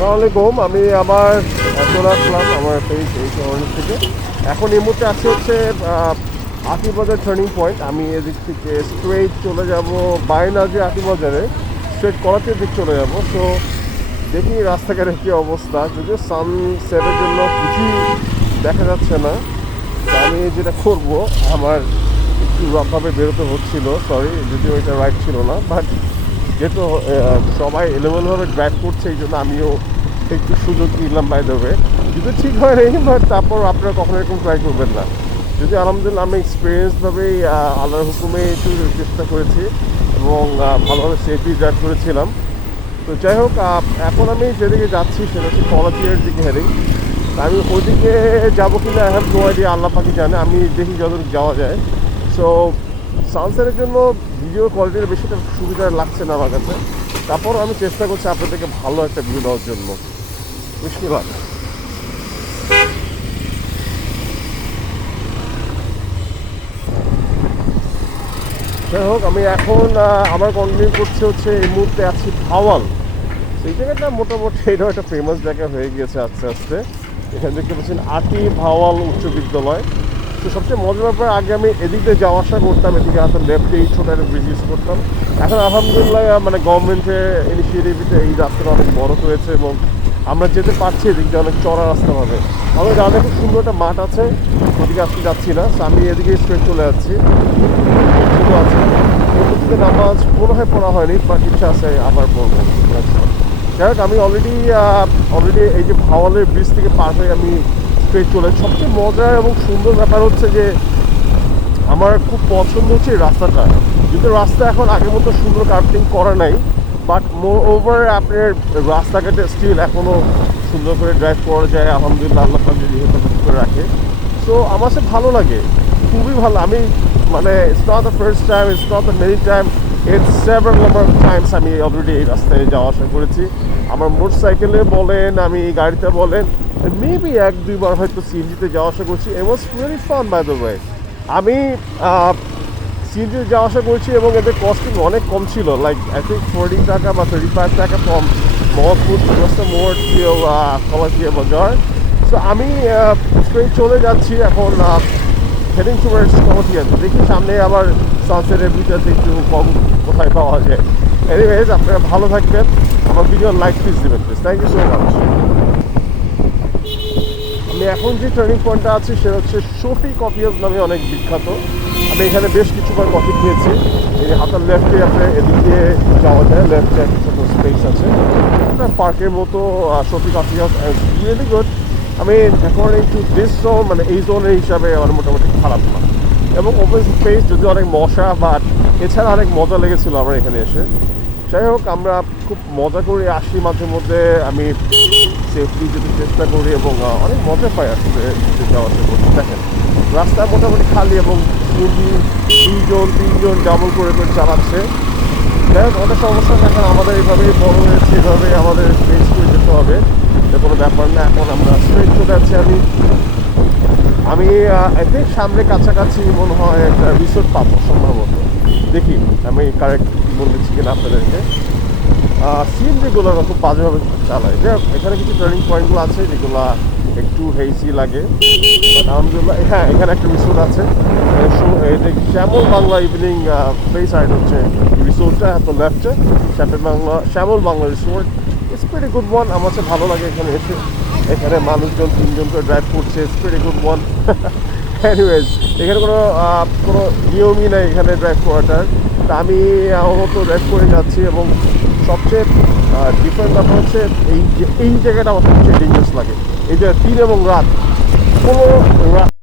আসসালামাইকুম। আমি আবার চলে আসলাম আমার এই শহরের থেকে। এখন এই মুহূর্তে আছি হচ্ছে আতিবাজার টার্নিং পয়েন্ট। আমি এদিক থেকে স্ট্রেট চলে যাব বাইনাজি আতিবাজারে, স্ট্রেট করাচির দিক চলে যাব। সো দেখি রাস্তাঘাটের কী অবস্থা, যদিও সানসেটের জন্য কিছুই দেখা যাচ্ছে না। তো আমি যেটা করব, আমার একটু রফভাবে বেরোতে হচ্ছিল, সরি, যদিও এটা রাইট ছিল না, বাট যেহেতু সবাই এলোমেলোভাবে ড্রাইভ করছে, এই জন্য আমিও একটু সুযোগ নিলাম। বাই দ্য ওয়ে, যদি ঠিক হয় নাই, বাট তারপর আপনারা কখনো এরকম ট্রাই করবেন না। যদি আলহামদুলিল্লাহ আমি এক্সপিরিয়েন্সভাবেই আল্লাহর হুকুমে একটু চেষ্টা করেছি এবং ভালোভাবে সেফলি ড্রাইভ করেছিলাম। তো যাই হোক, এখন আমি যেদিকে যাচ্ছি সেটা হচ্ছে করাচির দিকে হেডিং। আমি ওইদিকে যাবো কিনা আই হ্যাভ নো আইডিয়া, আল্লাহ পাকি জানে। আমি দেখি যতটুকু যাওয়া যায়। সো সানসেটের জন্য ভিডিও কোয়ালিটির বেশিটা সুবিধা লাগছে না আমার কাছে, তারপর আমি চেষ্টা করছি আপনাদেরকে ভালো একটা ভিডিও দেওয়ার জন্য। বিসমিল্লাহ। যাই হোক, আমি এখন আমার কন্টিনিউ করছি হচ্ছে এই মুহূর্তে আছি ভাওয়াল। সেই জায়গাটা মোটামুটি এটাও একটা ফেমাস জায়গা হয়ে গিয়েছে আস্তে আস্তে। এখানে দেখতে পাচ্ছেন আটি ভাওয়াল উচ্চ বিদ্যালয়। তো সবচেয়ে মজার ব্যাপার, আগে আমি এদিক দিয়ে যাওয়া আসা করতাম, এদিকে হাতের লেফটে এই ছোটো একটা ব্রিজ ইউজ করতাম। এখন আলহামদুলিল্লাহ মানে গভর্নমেন্টের ইনিশিয়েটিভে এই রাস্তাটা অনেক বড় হয়েছে এবং আমরা যেতে পারছি এদিক দিয়ে অনেক চড়া রাস্তা হবে। আমাদের গ্রামে খুব সুন্দর একটা মাঠ আছে, ওদিকে আজকে যাচ্ছি না। সো আমি এদিকে স্ট্রেট চলে যাচ্ছি। শুধু আছে ওদিকে নামাজ মনে হয় পড়া হয়নি, বাট ইচ্ছা আছে আবার পড়বো। যাই হোক, আমি অলরেডি এই যে ভাওয়ালের ব্রিজ থেকে পার হয়ে আমি স্ট্রেট চলে। সবচেয়ে মজার এবং সুন্দর ব্যাপার হচ্ছে যে আমার খুব পছন্দ হচ্ছে এই রাস্তাটা। কিন্তু রাস্তা এখন আগের মতো সুন্দর কার্পেটিং করা নাই, বাট মোর ওভার আপনার রাস্তাঘাটে স্টিল এখনও সুন্দর করে ড্রাইভ করা যায় আলহামদুলিল্লাহ, আল্লাহ পাক যদি হেফাজত করে রাখে। সো আমার কাছে ভালো লাগে, খুবই ভালো। আমি মানে it's not the first time, it's not the many time, it's several number of Times আমি অলরেডি এই রাস্তায় যাওয়া আসা করেছি। আমার মোটর সাইকেলে বলেন, আমি গাড়িতে বলেন, মেবি 1-2 বার হয়তো সিএনজিতে যাওয়া আসা করছি। It was very fun by the way. আমি সিএনজিতে যাওয়া আসা করছি এবং এদের কস্টিং অনেক কম ছিল, লাইক আই থিঙ্ক 40 টাকা বা 35 টাকা ফ্রম মহকুর মোড় কলাচিয়া বাজার। সো আমি স্ট্রেট চলে যাচ্ছি এখন, হেডিং টুয়ার্ডস কলাচিয়া। দেখি সামনে আবার সানসেটের ভিতরে একটু কম কোথায় পাওয়া যায়। এনিওয়েজ, আপনারা ভালো থাকবেন, আমার ভিডিও লাইক প্লিজ দেবেন please. Thank you so much. আমি এখন যে টার্নিং পয়েন্টটা আছি সেটা হচ্ছে শফি কফি হাউস নামে অনেক বিখ্যাত। আমি এখানে বেশ কিছুবার কফি খেয়েছি। এই হাতার লেফটে আপনার এদিকে যাওয়া যায়, লেফটে একটা ছোটো স্পেস আছে, আপনার পার্কের মতো। Shafi coffee house really good. আমি অ্যাকর্ডিং টু দিস জোন, মানে এই জোনের হিসাবে আমার মোটামুটি খারাপ না, এবং ওপেন স্পেস, যদি অনেক মশা, বাট এছাড়া অনেক মজা লেগেছিলো আমার এখানে এসে। যাই হোক, আমরা খুব মজা করে আসি মাঝে মধ্যে, আমি সেফলি যদি চেষ্টা করি এবং অনেক মজা পাই আসলে যাওয়া আসা করতে। দেখেন রাস্তা মোটামুটি খালি এবং দুজন তিনজন ডাবল করে চালাচ্ছে। যাই হোক, অনেক সমস্যা না, এখন আমাদের এইভাবেই বড় হয়েছে, এভাবে আমাদের ফেস করে যেতে হবে, এটা কোনো ব্যাপার না। এখন আমরা স্ট্রেট চলে যাচ্ছি। আমি এতে সামনে কাছাকাছি মনে হয় একটা রিসোর্ট পাবো সম্ভবত, দেখি আমি কারেক্ট বলতেছি কিনা আপনাদেরকে। সিএনজিগুলো খুব বাজেভাবে চালায়। যাই হোক, এখানে কিছু টার্নিং পয়েন্টগুলো আছে যেগুলো একটু হেইসি লাগে, বাট আলহামদুলিল্লাহ। হ্যাঁ, এখানে একটা রিসোর্ট আছে, Shyamal Bangla evening play side হচ্ছে রিসোর্টটা, এত লেফটে Shyamal Bangla resort. It's very good one, আমার কাছে ভালো লাগে এখানে এসে। এখানে মানুষজন 3জন করে ড্রাইভ করছে, it's very good one. Anyways, এখানে কোনো নিয়মই নেই এখানে ড্রাইভ করাটার। তা আমি আমার মতো ড্রাইভ করে যাচ্ছি এবং সবচেয়ে ডিফারেন্ট ব্যাপার হচ্ছে এই জায়গাটা আমার সবচেয়ে ডেঞ্জারাস লাগে। এই যে দিন এবং রাত, কোনো